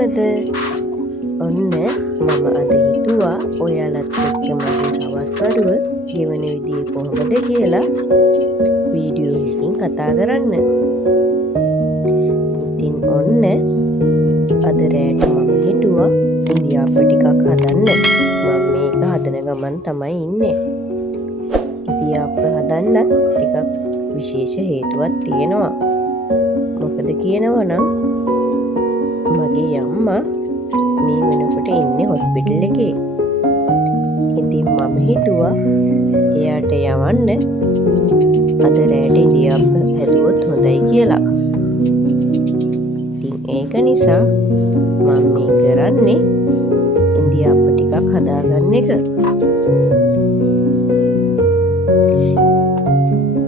කොහොමද? ඔන්න මම අද හිතුවා ඔයාලත් එක්ක මගේ හවස් වරුව ගෙවන විදිය කොහොමද කියලා වීඩියෝ එකකින් කතා කරන්න. ඉතින් ඔන්න අද රෑට මම හිතුවා ඉන්දියාප්ප ටිකක් හදන්න. මම මේක හදන ගමන් තමයි ඉන්නේ. ඉන්දියාප්ප හදන්න ටිකක් විශේෂ හේතුවක් තියෙනවා. මොකද කියනවනම් මගේ අම්මා මේ වෙනකොට ඉන්නේ හොස්පිටල් එකේ. ඉතින් මම හිතුවා එයාට යවන්න අද රෑට ඉන්දියාප්ප හැදුවොත් හොඳයි කියලා. ඉතින් ඒක නිසා මම මේ කරන්නේ ඉන්දියාප්ප ටිකක් හදාගන්න එක.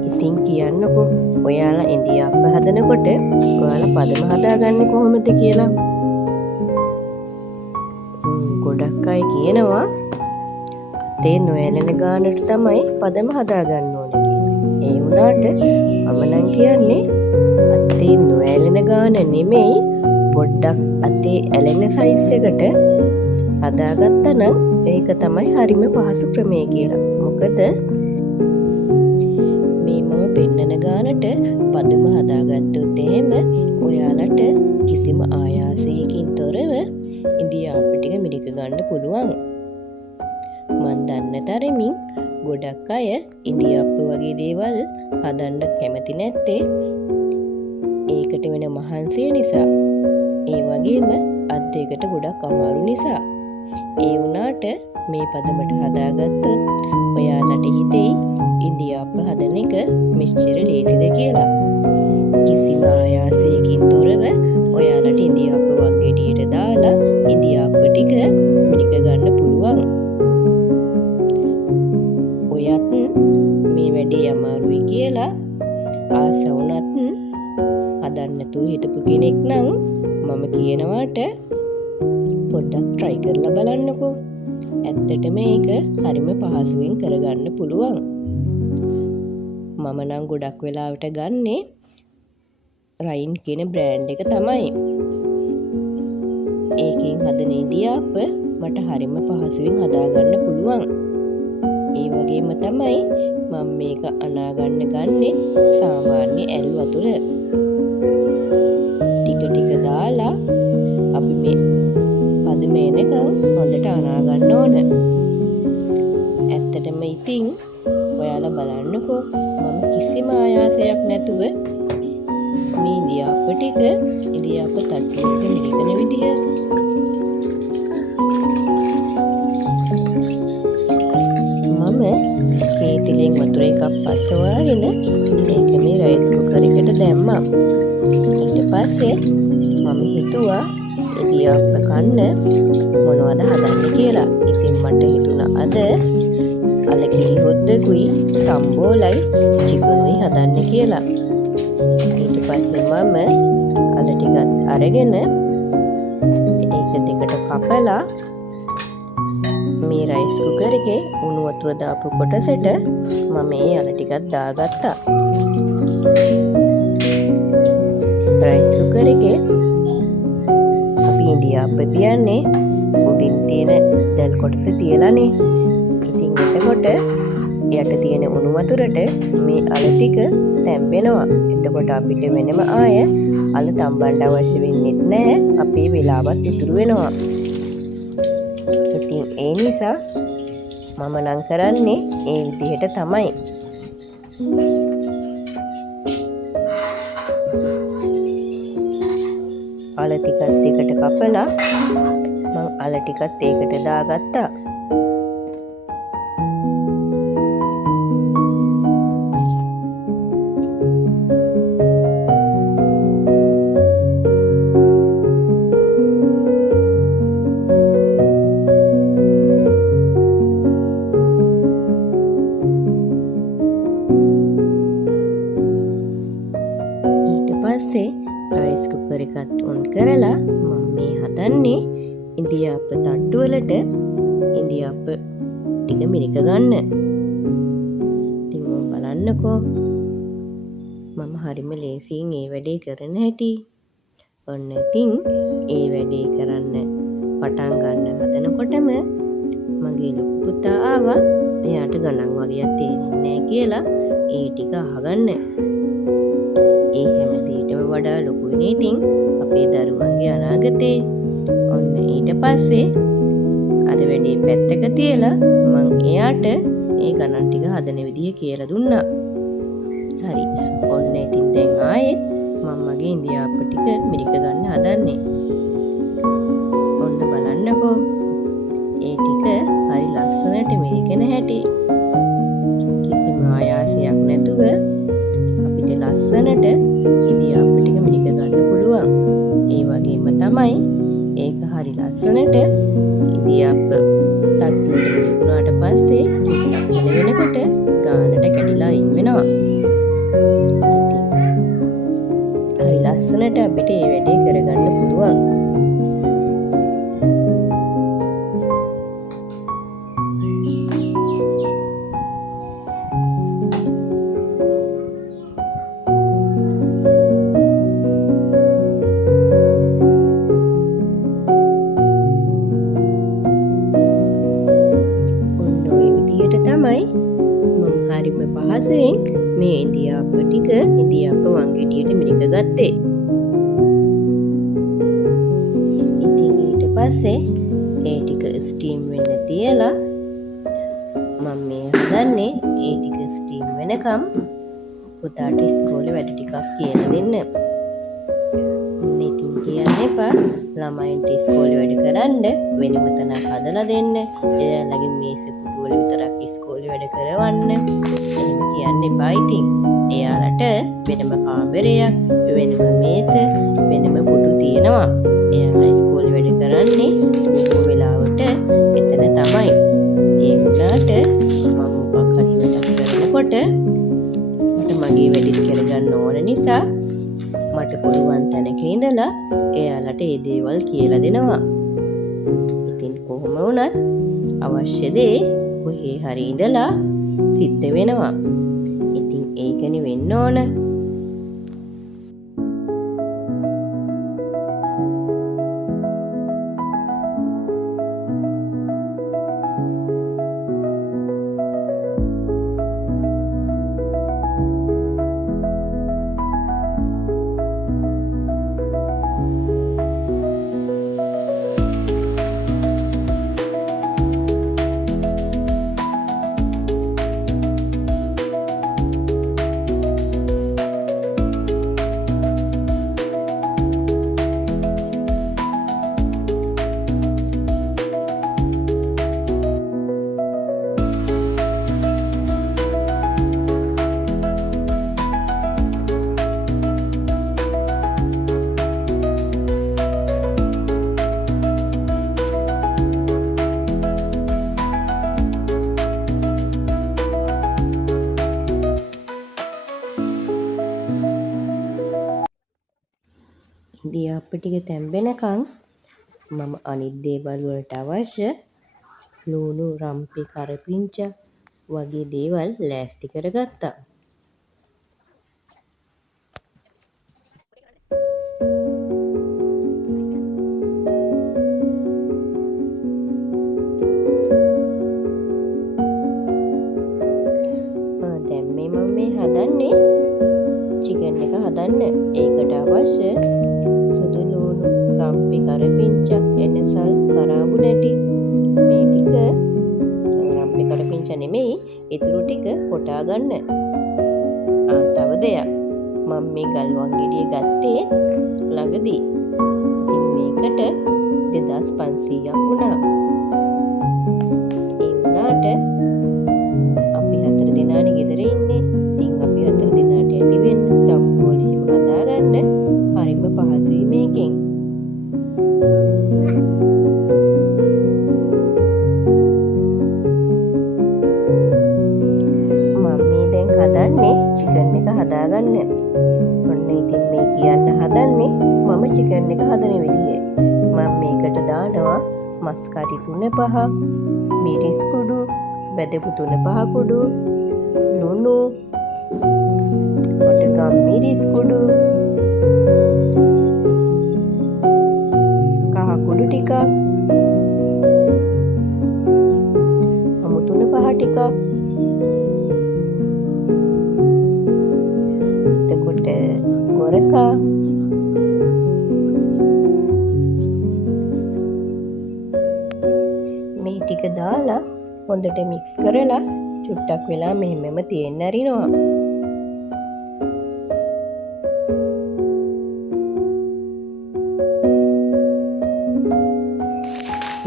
ඉතින් කියන්නකෝ ඔයාලා ඉන්දියාප්ප හදනකොට ඔයාලා පදම හදාගන්නේ කොහොමද කියලා? ගොඩක් අය කියනවා අතේ නොඇලෙන ගානට තමයි පදම හදාගන්න ඕනේ කියලා. ඒ වුණාට මම නම් කියන්නේ අතේ නොඇලෙන ගාන නෙමෙයි පොඩ්ඩක් අතේ ඇලෙන සයිස් එකට හදාගත්තා නම් ඒක තමයි හරිම පහසු ක්‍රමය කියලා. මොකද මේ මම පෙන්නන ගානට පදම හදාගත්තොත් එහෙම ඔයාලට කිසිම ආයාසයකින් තොරව ඉන්දියාප්ප ටික මිරික ගන්න පුළුවන්. මන් දන්න තරමින් ගොඩක් අය ඉන්දියාප්ප වගේ දේවල් හදන්න කැමති නැත්තේ ඒකට වෙන මහන්සිය නිසා. ඒ වගේම අත් දෙකට ගොඩක් අමාරු නිසා. ඒ වුණාට මේ පදමට හදාගත්තොත් ඔයාලට හිතෙයි ඉන්දියාප්ප හදන එක මෙච්චර ලේසිද කියලා. කිසිම ආයාසයකින් තොරව ඔයාලට ඉන්දියාප්ප වක්ගෙඩියට දාලා ඉන්දියාප්ප ටික මිරික ගන්න පුළුවන්. ඔයත් මේ වැඩේ අමාරුයි කියලා ආස වුණත් හදන්න නැතුව හිටපු කෙනෙක් නම් මම කියනවාට පොඩ්ඩක් try කරලා බලන්නකෝ. ඇත්තටම මේක හරිම පහසුවෙන් කරගන්න පුළුවන්. මම නම් ගොඩක් වෙලාවට ගන්නේ රයින් කියන බ්‍රෑන්ඩ් එක තමයි. ඒකෙන් හදන ඉන්දියාප්ප මට හරිම පහසුවෙන් හදාගන්න පුළුවන්. ඒ වගේම තමයි මම මේක අනාගන්න ගන්නේ සාමාන්‍ය ඇල් වතුර. ටික ටික දාලා අපි මේ පදම එනකම් හොඳට අනාගන්න ඕන. ඇත්තටම ඉතින් ඔයාලා බලන්නකෝ මම කිසිම ආයාසයක් නැතුව මේ ඉන්දියාප්ප ටික ඉන්දියාප්ප තට්ටුවකට මිරිකන විදිය. මම කේතිලෙන් වතුර එකක් පස්සවාගෙන ඒක මේ රයිස් කුකර් එකට දැම්මා. ඊට පස්සේ මම හිතුවා ඉන්දියාප්ප කන්න මොනවද හදන්න කියලා. ඉතින් මට හිතුණා අද අලකිරි හොද්දකුයි සම්බෝලයි චිකනුයි හදන්න කියලා. ඊට පස්සේ මම අල ටිකක් අරගෙන ඒක දෙකට කපලා මේ රයිස් කුකර් එකේ උණු වතුර දාපු කොටසට මම මේ අල ටිකක් දාගත්තා. රයිස් කුකර් එකේ අපි ඉන්දියාප්ප තියන්නේ උඩින් තියෙන දැල් කොටස තියලානේ. ඉතින් එතකොට යට තියෙන උණු වතුරට මේ අල ටික තැම්බෙනවා. එතකොට අපිට වෙනම ආය අල තම්බන්න අවශ්‍ය වෙන්නේ නැහැ. අපේ වෙලාවත් ඉතුරු වෙනවා. ඉතින් ඒ නිසා මම නම් කරන්නේ ඒ විදිහට තමයි. අල ටිකත් එකට කපලා මං අල ටිකත් ඒකට දාගත්තා. පස්සේ රයිස් කුකර් එකත් ඔන් කරලා මම මේ හදන්නේ ඉන්දියාප්ප තට්ටුවලට ඉන්දියාප්ප ටික මිරික ගන්න. ඉතින් බලන්නකෝ මම හරිම ලේසියෙන් ඒ වැඩේ කරන හැටි. ඔන්න ඉතින් ඒ වැඩේ කරන්න පටන් ගන්න හදනකොටම මගේ ලොකු පුතා ආවා. එයාට ගණන් වගේක් තේරෙන්නේ නැහැ කියලා ඒ ටික අහගන්න. ඒ හැම දෙයකටම වඩා ලොකුනේ ඉතින් අපේ දරුවන්ගේ අනාගතේ. ඔන්න ඊට පස්සේ අර වැඩේ පැත්තක තියලා මං එයාට ඒ ගණන් ටික හදන විදිය කියලා දුන්නා. හරි. ඔන්න ඉතින් දැන් ආයෙත් මම මගේ ඉන්දියාප්ප ටික මිරික ගන්න හදන්නේ. ඔන්න බලන්නකෝ. ඒ ටික හරි ලස්සනට මිරිකෙන හැටි. කිසිම ආයාසයක් නැතුව අපිට ලස්සනට ඉන්දියාප්ප ටික මිරික ගන්න පුළුවන්. ඒ වගේම තමයි ඒක හරි ලස්සනට ඉන්දියාප්ප තට්ටුවට මිරිකුණාට පස්සේ චුට්ටක් වෙනකොට ගානට කැඩිලා අයින් වෙනවා. හරි ලස්සනට අපිට මේ වැඩේ කරගන්න පුළුවන්. හරිම පහසුවෙන් මේ ඉන්දියාප්ප ටික ඉන්දියාප්ප වංගෙඩියට මිරික ගත්තේ. ඉතින් ඊට පස්සේ ඒ ටික ස්ටීම් වෙන්න තියලා මම මේ හදන්නේ ඒ ටික ස්ටීම් වෙනකම් පුතාට ඉස්කෝලේ වැඩ ටිකක් කියලා දෙන්න. ඉතින් කියන්න එපා ළමයින්ට ඉස්කෝලේ වැඩ කරන්න වෙනම තැනක් හදලා දෙන්න. එයාලගේ මේස පුටුවල විතරක් ඉස්කෝලේ වැඩ කරවන්න. එහෙම කියන්න එපා ඉතින්. එයාලට වෙනම කාමරයක්, වෙනම මේස, වෙනම පුටු තියෙනවා. එයාලා ඉස්කෝලේ වැඩ කරන්නේ බොහෝ වෙලාවට එතන තමයි. ඒ වුණාට මම මොකක් හරි වැඩක් කරනකොට මට මගේ වැඩිත් කරගන්න ඕන නිසා මට පුළුවන් තැනක ඉඳලා එයාලට ඒ දේවල් කියලා දෙනවා. ඉතින් කොහොම වුණත් අවශ්‍ය දේ කොහේ හරි ඉඳලා සිද්ධ වෙනවා. ඉතින් ඒකනේ වෙන්න ඕන. ඉන්දියාප්ප ටික තැම්බෙනකන් මම අනිත් දේවල් වලට අවශ්‍ය ලුණු, රම්පි, කරපිංචා වගේ දේවල් ලෑස්ති කරගත්තා. දැන් මම මේ හදන්නේ චිකන් එක හදන්න. ඒකට අවශ්‍ය සුදු ලුණු, රම්පි, කරපිංචා, එනසල්, කරාබු නැටි මේ ටික රම්පි කරපිංචා නෙමෙයි ඉතුරු ටික කොටා ගන්න. තව දෙයක් මම මේ ගල් වංගෙඩිය ගත්තේ ළඟදී. ඉතින් මේකට 2500ක් වුණා. ඒ වුණාට අපි 4 දෙනානේ ගෙදර ඉන්නේ. ඉතින් අපි 4 දෙනාට ඇති වෙන්න සම්පූර්ණ එහෙම හදාගන්න හරිම පහසුයි මේකෙන්. හදන්නේ චිකන් එක හදාගන්න. ඔන්න ඉතින් මේ කියන්න හදන්නේ මම චිකන් එක හදන විදිය. මම මේකට දානවා මස් කරි 3-5, මිරිස් කුඩු, බැදපු 3-5 කුඩු, ලුණු, කොට ගම් මිරිස් කුඩු, ටිකක්, අමුතුන පහ ටිකක්, එතකොට ගොරකා, මේ ටික දාලා හොඳට මික්ස් කරලා චුට්ටක් වෙලා මෙහෙමම තියෙන්න අරිනවා.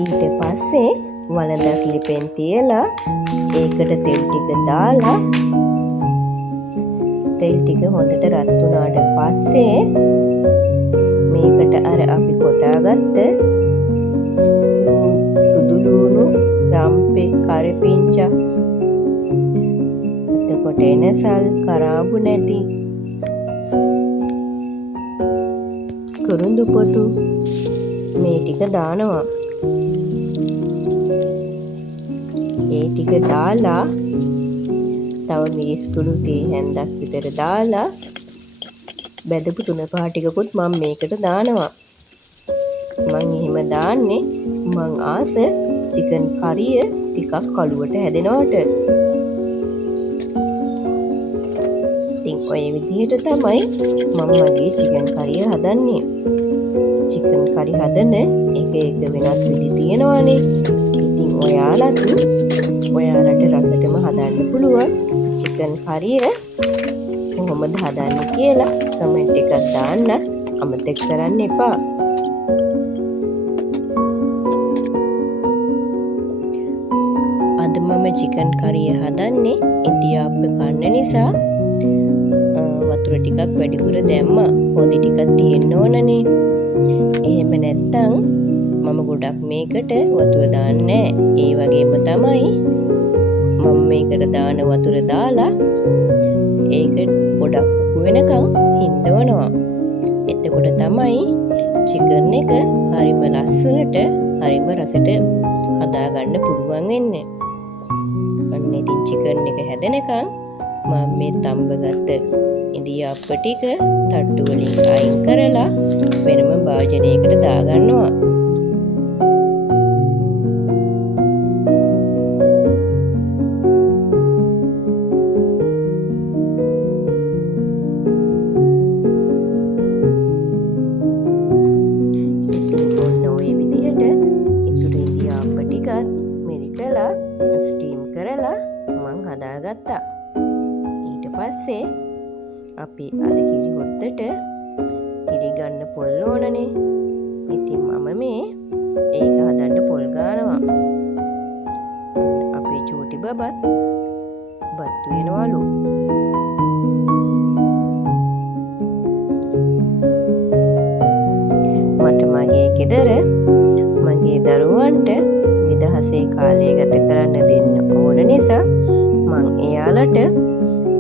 ඊට පස්සේ වලඳක් ලිපෙන් තියලා ඒකට තෙල් ටික දාලා තෙල් ටික හොඳට රත් වුණාට පස්සේ මේකට අර අපි කොටාගත්ත සුදු ලූණු, රම්පෙ, කරපිංචා, එතකොට එනසල්, කරාබු නැටි, කුරුඳු පොතු මේ ටික දානවා. ඒ ටික දාලා තව මිරිස් කුඩු තේ හැන්දක් විතර දාලා බැදපු තුන පහ ටිකකුත් මම මේකට දානවා. මං එහෙම දාන්නේ මං ආස චිකන් කරිය ටිකක් කළුවට හැදෙනවට. ඉතින් ඔය විදිහට තමයි මම මගේ චිකන් කරිය හදන්නේ. චිකන් කරි හදන එක වෙනස් විදි තියෙනවානේ. ඉතින් ඔයාලට රසටම හදන්න පුළුවන් චිකන් කරිය කොහොමද හදන්නේ කියලා කමෙන්ට් එකක් දාන්න අමතක කරන්න එපා. අද මම චිකන් කරිය හදන්නේ ඉන්දියාප්ප කන්න නිසා වතුර ටිකක් වැඩිපුර දැම්මා. හොඳි ටිකක් තියෙන්න ඕනනේ. එහෙම නැත්තම් මම ගොඩක් මේකට වතුර දාන්නේ නැහැ. ඒ වගේම තමයි මම මේකට දාන වතුර දාලා ඒක ගොඩක් උකු වෙනකන් හින්දවනවා. එතකොට තමයි චිකන් එක හරිම ලස්සනට හරිම රසට හදාගන්න පුළුවන් වෙන්නේ. අන්න ඉතින් චිකන් එක හැදෙනකන් මම මේ තඹගත්ත ඉන්දියාප්ප ටික තට්ටු වලින් අයින් කරලා වෙනම භාජනයකට දාගන්නවා. ඉතින් ඔන්න ඔය විදිහට ඉතුරු ඉන්දියාප්ප ටිකත් මිරිකලා ස්ටීම් කරලා මං හදාගත්තා. ඊට පස්සේ අපි අද කිරි හොත්තට කිරි ගන්න පොල් ඕනනේ. ඉතින් මම මේ ඒක හදන්න පොල් ගානවා. අපේ චූටි බබත් බත්තු වෙනවලු. මට මගේ ගෙදර මගේ දරුවන්ට නිදහසේ කාලය ගත කරන්න දෙන්න ඕන නිසා මං එයාලට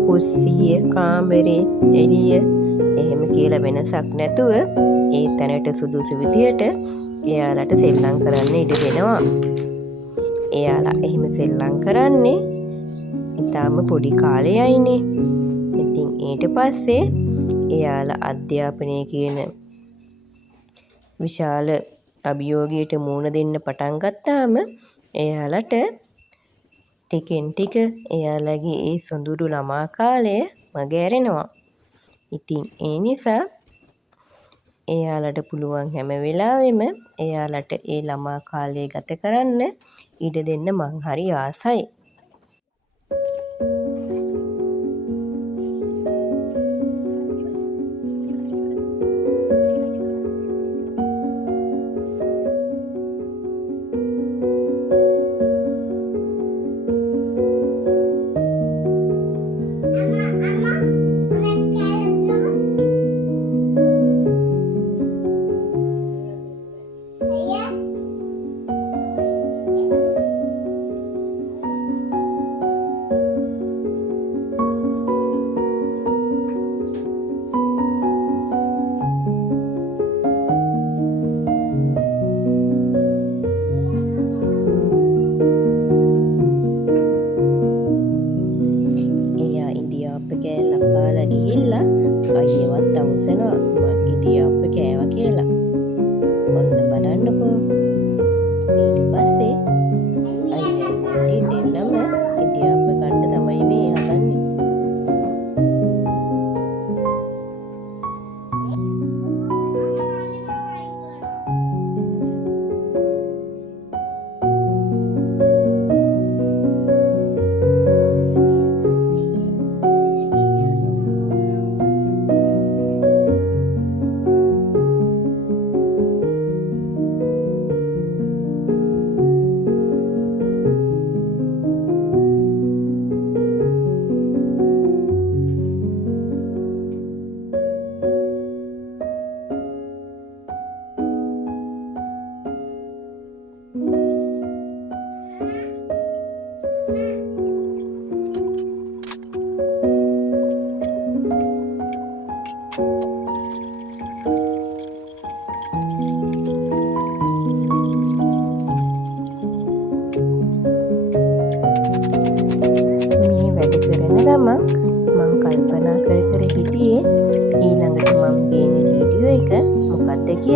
කුස්සිය, කාමරේ, එළිය එහෙම කියලා වෙනසක් නැතුව ඒ තැනට සුදුසු විදියට එයාලට සෙල්ලම් කරන්න ඉඩ දෙනවා. එයාලා එහෙම සෙල්ලම් කරන්නේ ඊටාම පොඩි කාලයයිනේ. ඉතින් ඊට පස්සේ එයාලා අධ්‍යාපනය කියන විශාල අභියෝගයට මුහුණ දෙන්න පටන් ගත්තාම එයාලට ටිකෙන් ටික එයාලගේ ඒ සොඳුරු ළමා කාලය මගහැරෙනවා. ඉතින් ඒ නිසා එයාලට පුළුවන් හැම වෙලාවෙම එයාලට ඒ ළමා කාලය ගත කරන්න ඉඩ දෙන්න මං හරි ආසයි. ඉදියාප්ප කෑවා කියලා. ඔන්න බලන්නකෝ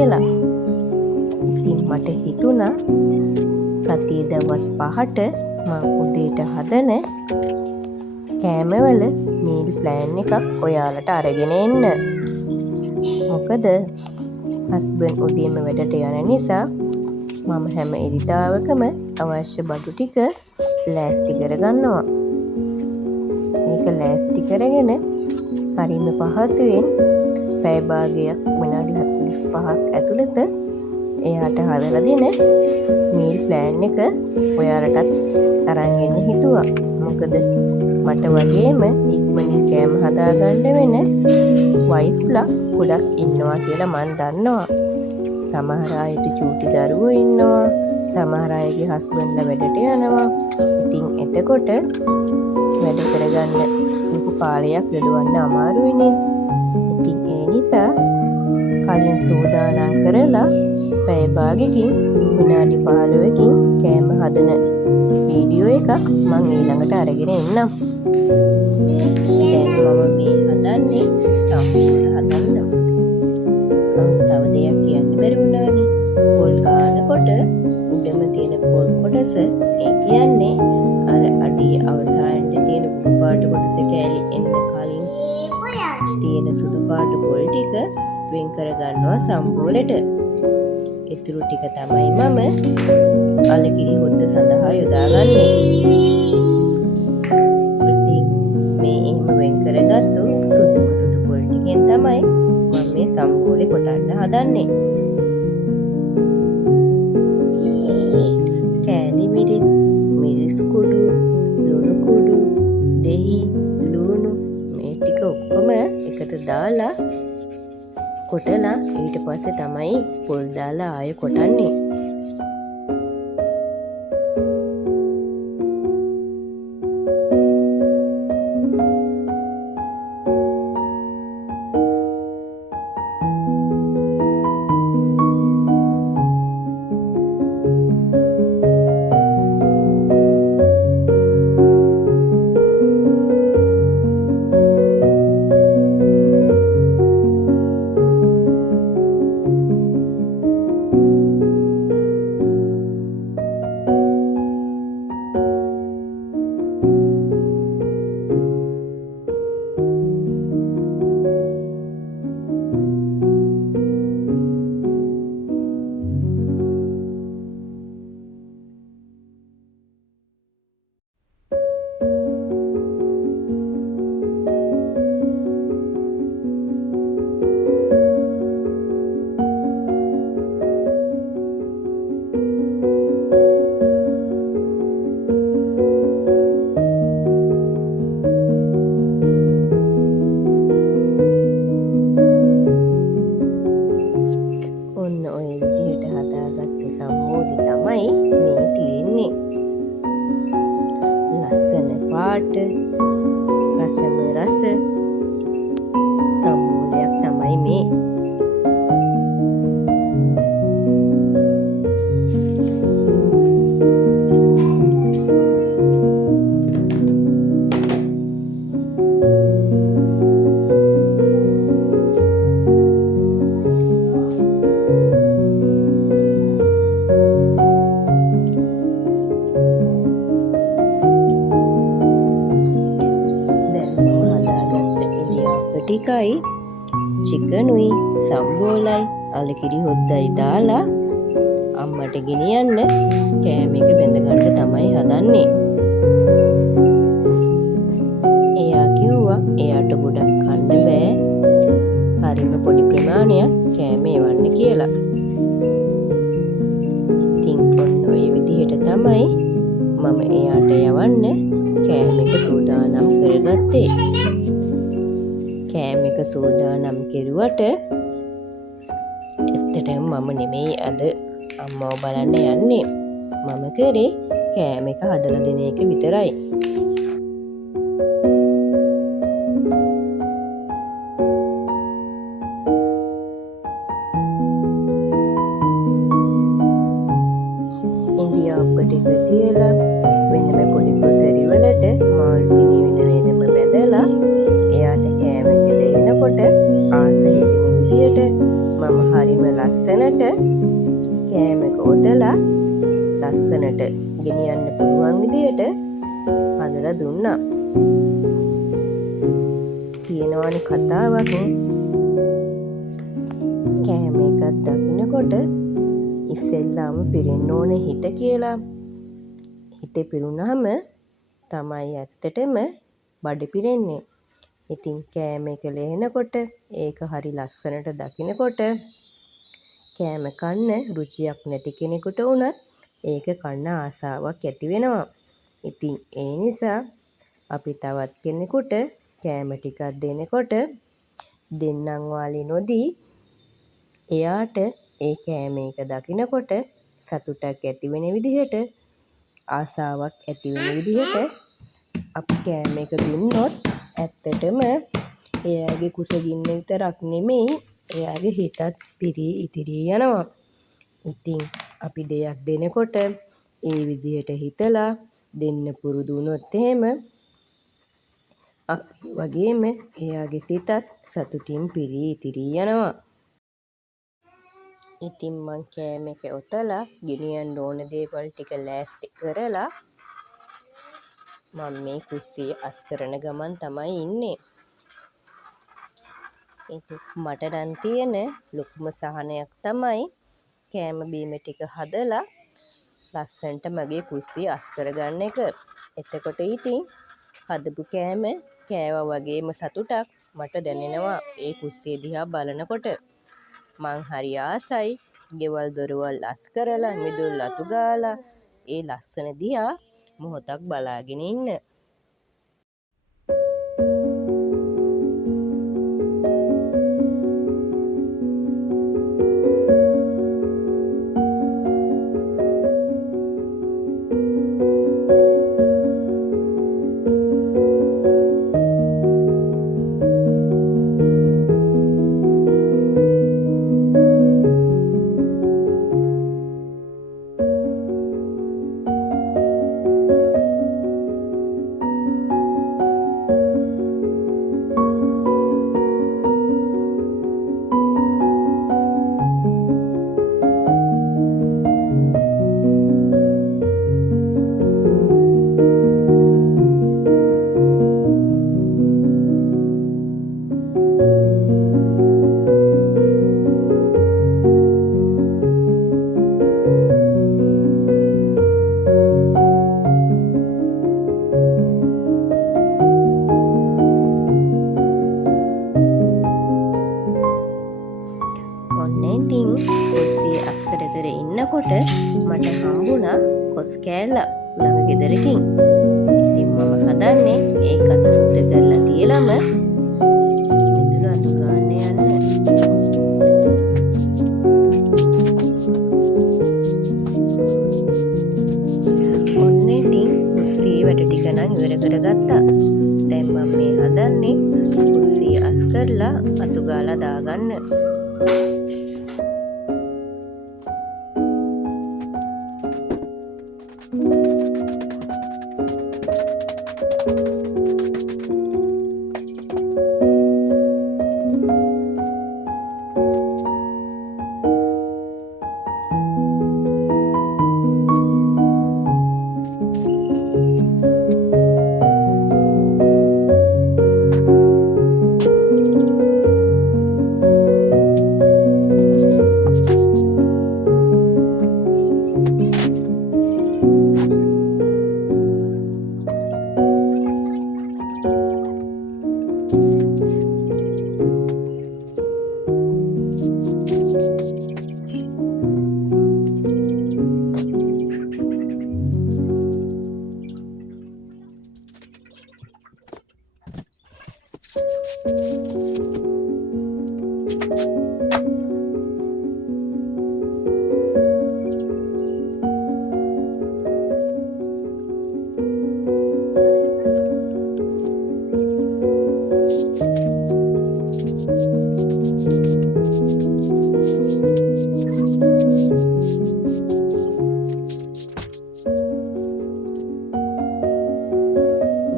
කියලා. ඉතින් මට හිතුණා සතිය දවස් 5ට මං උදේට හදන කෑමවල මීල් ප්ලෑන් එකක් ඔයාලට අරගෙන එන්න. මොකද හස්බන්ඩ් උදේම වැඩට යන නිසා මම හැම ඉරිදාවකම අවශ්‍ය බඩු ටික ලෑස්ති කරගන්නවා. මේක ලෑස්ති කරගෙන හරිම පහසුවෙන් පැය භාගයක් විනාඩි 45ක් ඇතුළත එයාට හදලා දෙන මීල් ප්ලෑන් එක ඔයාලටත් අරන් එන්න හිතුවා. මොකද මට වගේම ඉක්මනින් කෑම හදාගන්න වෙන වයිෆ්ලා ගොඩක් ඉන්නවා කියලා මන් දන්නවා. සමහර අයට චූටි දරුවෝ ඉන්නවා. සමහර අයගේ හස්බන්ඩ්ලා වැඩට යනවා. ඉතින් එතකොට වැඩ කරගන්න ලොකු කාලයක් යොදවන්න අමාරුයිනේ. ඉතින් ඒ නිසා කලින් සූදානම් කරලා පැය භාගයකින් විනාඩි 15කින් කෑම හදන වීඩියෝ එකක් මම ඊළඟට අරගෙන එන්නම්. දැන් මම මේ හදන්නේ සම්පූර්ණ හදන්න. තව දෙයක් කියන්න බැරි වුණානේ. පොල් ගානකොට උඩම තියෙන පොල් කොටස ඒ කියන්නේ අර අඩිය අවසානයේ තියෙන කුඩු පාට කොටස කෑලි එන්න කලින් තියෙන සුදු පාට පොල් ටික වෙන් කරගන්නවා සම්බෝලෙට. ඉතුරු ටික තමයි මම අලකිරි හොද්ද සඳහා යොදාගන්නේ. ඉතින් මේ එහෙම වෙන් කරගත්තු සුදු පොල් ටිකෙන් තමයි මම මේ සම්බෝලේ කොටන්න හදන්නේ. කෑලි මිරිස් කුඩු, ලුණු කුඩු, දෙහි, ලුණු මේ ටික ඔක්කොම එකට දාලා කොටලා ඊට පස්සේ තමයි පොල් දාලා ආයෙ කොටන්නේ. පාට රසම රස සම්බෝලයක් තමයි මේ. ටිකයි චිකනුයි සම්බෝලයි අලකිරි හොද්දයි දාලා අම්මට ගෙනියන්න කෑම එක බැඳගන්න තමයි හදන්නේ. එයා කිව්වා එයාට ගොඩක් කන්න බෑ, හරිම පොඩි ප්‍රමාණයක් කෑම එවන්න කියලා. ඉතින් ඔන්න ඔය විදිහට තමයි මම එයාට යවන්න කෑම එක සූදානම් කරගත්තේ. කෑම එක සූදානම් කෙරුවට ඇත්තටම මම නෙමෙයි අද අම්මව බලන්න යන්නේ. මම කරේ කෑම එක හදලා දෙන එක විතරයි. ඉන්දියාප්ප ටික තියලා වෙනම පොඩි කුසරි වලට මාල් පිණි වෙනම බැදලා එයාට කෑම එක දෙනකොට ආස හිතෙන විදියට මම මම හරිම ලස්සනට කෑමක ඔතලා ලස්සනට ගෙනියන්න පුළුවන් විදියට හදලා දුන්නා. කියනවනේ කතාවක් කෑම එකක් දකිනකොට ඉස්සෙල්ලාම පිරෙන්න ඕන හිත කියලා. හිත පිරුණාම තමයි ඇත්තටම බඩ පිරෙන්නේ. ඉතින් කෑම එක ලේනකොට ඒක හරි ලස්සනට දකිනකොට කෑම කන්න රුචියක් නැති කෙනෙකුට වුණත් ඒක කන්න ආසාවක් ඇති වෙනවා. ඉතින් ඒ නිසා අපි තවත් කෙනෙකුට කෑම ටිකක් දෙනකොට දෙන්නම් වාලේ නොදී එයාට ඒ කෑම එක දකිනකොට සතුටක් ඇති වෙන විදිහට ආසාවක් ඇති වෙන විදිහට අපි කෑම එක දුන්නොත් ඇත්තටම එයාගේ කුසගින්න විතරක් නෙමෙයි එයාගේ හිතත් පිරී ඉතිරී යනවා. ඉතින් අපි දෙයක් දෙනකොට ඒ විදිහට හිතලා දෙන්න පුරුදු වුණොත් එහෙම අපි වගේම එයාගේ සිතත් සතුටින් පිරී ඉතිරී යනවා. ඉතින් මං කෑම එක ඔතලා ගෙනියන්න ඕන දේවල් ටික ලෑස්ති කරලා මම මේ කුස්සිය අස් කරන ගමන් තමයි ඉන්නේ. ඉතින් මට නම් තියෙන ලොකුම සහනයක් තමයි කෑම බීම ටික හදලා ලස්සනට මගේ කුස්සිය අස් කරගන්න එක. එතකොට ඉතින් හදපු කෑම කෑවා වගේම සතුටක් මට දැනෙනවා ඒ කුස්සිය දිහා බලනකොට. මං හරි ආසයි ගෙවල් දොරවල් අස් කරලා මිදුල් අතු ගාලා ඒ ලස්සන දිහා මොහොතක් බලාගෙන ඉන්න. ඔන්න ඉතින් කුස්සිය අස් කර කර ඉන්නකොට මට හම්බුණා කොස් කෑල්ලක් ළඟ ගෙදරකින්. ඉතින් මම හදන්නේ ඒකත් සුද්ධ කරලා තියලම මිදුළු අතු ගන්න යන්න. ඔන්න ඉතින් කුස්සියේ වැඩ ටික නම් ඉවර කරගත්තා. දැන් මම මේ හදන්නේ කුස්සිය අස් කරලා අතු ගාලා දාගන්න.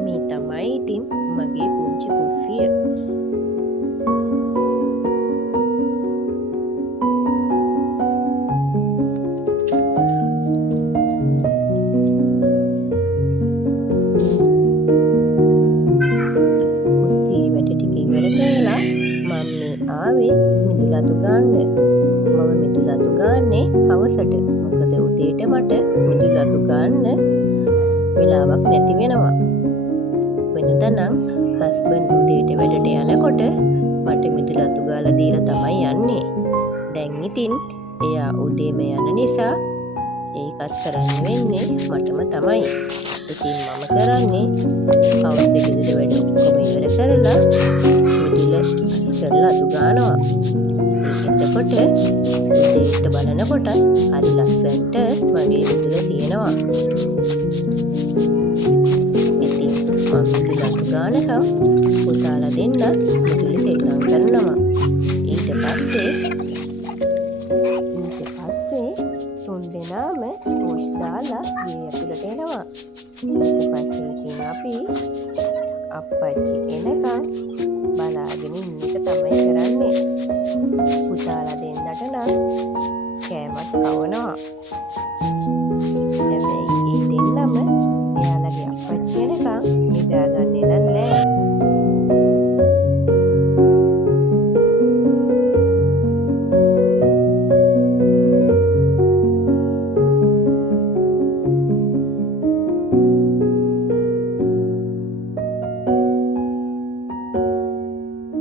මේ තමයි ඉතින් මගේ පුංචි කුස්සිය. මම මේ ආවේ මිදුලතු ගන්න. මම මිදුලතු ගන්නේ හවසට. මොකද උදේට මට මිදුලතු ගන්න වෙලාවක් නැති වෙනවා. වෙනදනම් හස්බන්ඩ් උදේට වැඩට යනකොට මට මිදුලතු ගාලා දීලා තමයි යන්නේ. දැන් ඉතින් එයා උදේම යන නිසා ඒකත් කරන්න වෙන්නේ මටම තමයි. ඉතින් මම කරන්නේ හවසේ ගෙදර වැඩ ඔක්කොම ඉවර කරලා මිදුල අස් කරලා අතු ගන්නවා. එතකොට උදේට බලනකොට හරි ලස්සනට මගේ මිදුල තියෙනවා. ඉතින් මම මිදුල අතු ගන්නකම් පුතාලා දෙන්නත් මිදුලි සෙල්ලම් කරනවා. ඊට පස්සේ තුන් දෙනාම වොෂ් දාලා ගේ ඇතුළට එනවා. ඊට පස්සේ ඉතින් අපි අප්පච්චි එනකම් බලාගෙන ඉන්න එක තමයි කරන්නේ. පුතාලා දෙන්නට නම් කෑමත් කවනවා. හැබැයි ඒ දෙන්නම එයාලගේ අප්පච්චි එනකම් නිදාගන්නේ නැහැ.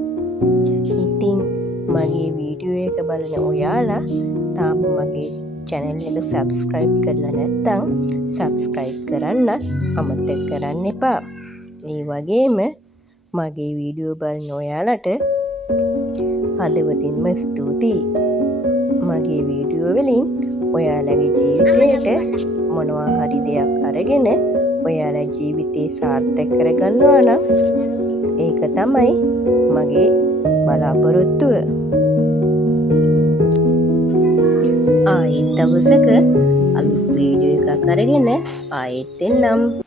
ඉතින් මගේ වීඩියෝ එක බලන ඔයාලා තාම මගේ channel එක subscribe කරලා නැත්නම් subscribe කරන්න අමතක කරන්න එපා. ඒ වගේම මගේ වීඩියෝ බලන ඔයාලට හදවතින්ම ස්තුතියි. මගේ වීඩියෝ වලින් ඔයාලගේ ජීවිතයට මොනවා හරි දෙයක් අරගෙන ඔයාලා ජීවිතේ සාර්ථක කරගන්නවා නම් ඒක තමයි මගේ බලාපොරොත්තුව. ආයෙත් දවසක අලුත් වීඩියෝ එකක් අරගෙන ආයෙත් එන්නම්.